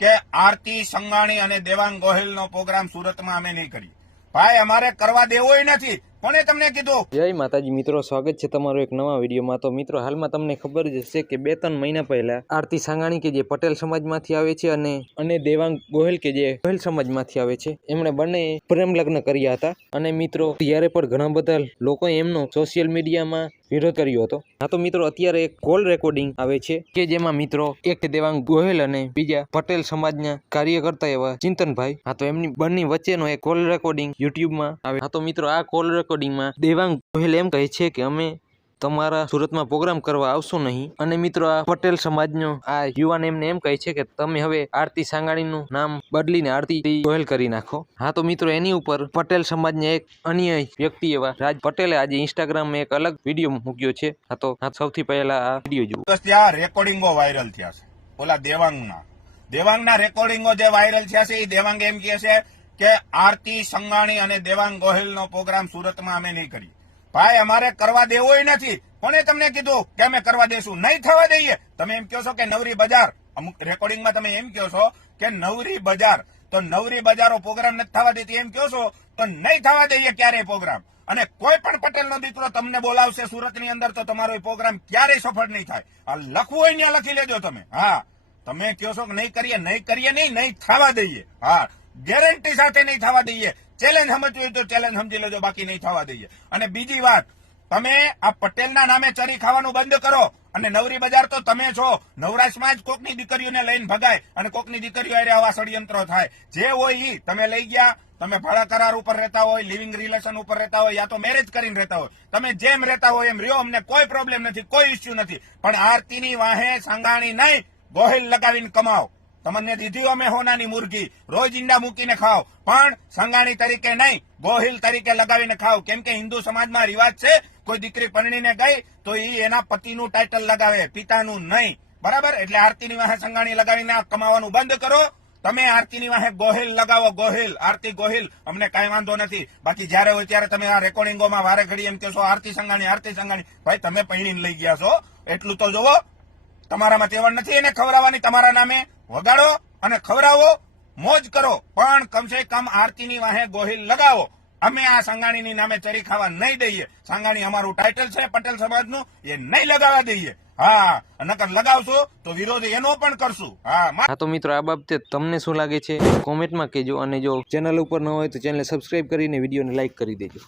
કે આરતી સંઘાણી અને દેવાંગ ગોહિલનો પ્રોગ્રામ સુરતમાં અમે નહીં કરીએ. ભાઈ અમારે કરવા દેવોય નથી. કોને તમને કીધું? જય માતાજી મિત્રો, સ્વાગત છે તમારો એક નવા વિડીયોમાં. તો મિત્રો, હાલમાં તમને ખબર જ હશે કે 2-3 મહિના પહેલા આરતી સાંગાણી કે જે પટેલ સમાજમાંથી આવે છે અને દેવાંગ ગોહિલ કે જે ગોહિલ સમાજમાંથી આવે છે, એમણે બંને પ્રેમ લગ્ન કર્યા હતા. અને મિત્રો, ત્યારે પણ ઘણા બધા લોકોએ એમનો સોશિયલ મીડિયામાં વિરોધ કર્યો હતો. હા તો મિત્રો, અત્યારે એક કોલ રેકોર્ડિંગ આવે છે કે જેમાં મિત્રો એક દેવાંગ ગોહિલ અને બીજા પટેલ સમાજના કાર્યકર્તા એવા ચિંતનભાઈ, હા તો એમની બંને વચ્ચેનો એક કોલ રેકોર્ડિંગ યુટ્યુબમાં આવે. હા તો મિત્રો, આ કોલ રેકોર્ડિંગમાં દેવાંગ ગોહિલ એમ કહે છે કે અમે તમારા સુરતમાં પ્રોગ્રામ કરવા આવશો નહીં. અને મિત્રો, આ પટેલ સમાજનો આ યુવાન એમને એમ કહે છે કે તમે હવે આરતી સાંગાણીનું નામ બદલીને આરતી ગોહિલ કરી નાખો. હા તો મિત્રો, એની ઉપર પટેલ સમાજના એક અન્ય વ્યક્તિ એવા રાજ પટેલે આજે ઇન્સ્ટાગ્રામમાં એક અલગ વિડીયો મૂક્યો છે. હા તો સૌથી પહેલા આ વિડીયો જુઓ. ત્યાં રેકોર્ડિંગો વાયરલ થયા છે. ઓલા દેવાંગના રેકોર્ડિંગો જે વાયરલ થયા છે, એ દેવાંગ એમ કહે છે કે આરતી સંઘાણી અને દેવાંગ ગોહિલનો પ્રોગ્રામ સુરતમાં અમે નહીં કરીએ. ભાઈ અમારે કરવા દેવોય નથી. કોને તમને કીધું કે અમે કરવા દેશું? નહીં થવા દઈએ. તમે એમ કહો છો કે નવરી બજાર, અમુક રેકોર્ડિંગમાં તમે એમ કહો છો કે નવરી બજાર, તો નવરી બજારો પ્રોગ્રામ નથી થવા દેતી એમ કહો છો, તો નહીં થવા દઈએ ક્યારેય પ્રોગ્રામ. અને કોઈ પણ પટેલનો દીકરો તમને બોલાવશે સુરતની અંદર તો તમારો પ્રોગ્રામ ક્યારેય સફળ નહીં થાય. આ લખવું હોય ત્યાં લખી લેજો તમે. હા, તમે કહો છો કે નહીં કરીએ નહીં થવા દઈએ. હા, ગેરંટી સાથે નહીં થવા દઈએ. ચેલેન્જ સમજવી હોય તો ચેલેન્જ સમજી લેજો, બાકી નહીં થવા દઈએ. અને બીજી વાત, તમે આ પટેલના નામે ચરી ખાવાનું બંધ કરો. અને નવરી બજાર તો તમે છો. નવરાશમાં જ કોકની દીકરીઓને લઈને ભગાય અને કોકની દીકરીઓ અરે આવા ષડયંત્રો થાય. જે હોય ઈ તમે લઈ ગયા. તમે ભાડા કરાર ઉપર રહેતા હોય, લિવિંગ રિલેશન ઉપર રહેતા હોય, યા તો મેરેજ કરીને રહેતા હોય, તમે જેમ રહેતા હોય એમ રહ્યો. અમને કોઈ પ્રોબ્લેમ નથી, કોઈ ઇસ્યુ નથી. પણ આરતીની વાહે સાંગાણી નહીં, ગોહિલ લગાવીને કમાઓ. તમને દીધી અમે હોનાની મુરગી, રોજ ઈંડા મૂકીને ખાઓ, પણ સંઘાણી તરીકે નહીં, ગોહિલ તરીકે લગાવીને ખાઓ. કેમ કે હિન્દુ સમાજમાં રિવાજ છે, કોઈ દીકરી પરણીને ગઈ તો એ એના પતિનું ટાઇટલ લગાવે, પિતાનું નહીં. બરાબર? એટલે આરતીની વાહે સંઘાણી લગાવીને કમાવાનું બંધ કરો. તમે આરતીની વાહે ગોહિલ લગાવો, ગોહિલ, આરતી ગોહિલ, અમને કાંઈ વાંધો નથી. બાકી જયારે હોય ત્યારે તમે આ રેકોર્ડિંગોમાં વારે ઘડી એમ કહો છો આરતી સંઘાણી. ભાઈ તમે પૈણીને લઈ ગયા છો એટલું તો જોવો. તમારામાં તેવડ નથી એને ખવડાવવાની. તમારા નામે વગાડો અને ખવડાવો, મોજ કરો, પણ કમસે કમ આરતીની વાહે ગોહિલ લગાવો. અમે આ સંઘાણીની નામે ચરી ખાવા નહીં દઈએ. સંઘાણી અમારું ટાઇટલ છે પટેલ સમાજનું, એ નહીં લગાવવા દઈએ. હા, નકર લગાવશો તો વિરોધ એનો પણ કરશું. હા તો મિત્રો, આ બાબતે તમને શું લાગે છે કોમેન્ટમાં કહેજો. અને જો ચેનલ ઉપર ન હોય તો ચેનલ સબસ્ક્રાઇબ કરીને વિડીયોને લાઇક કરી દેજો.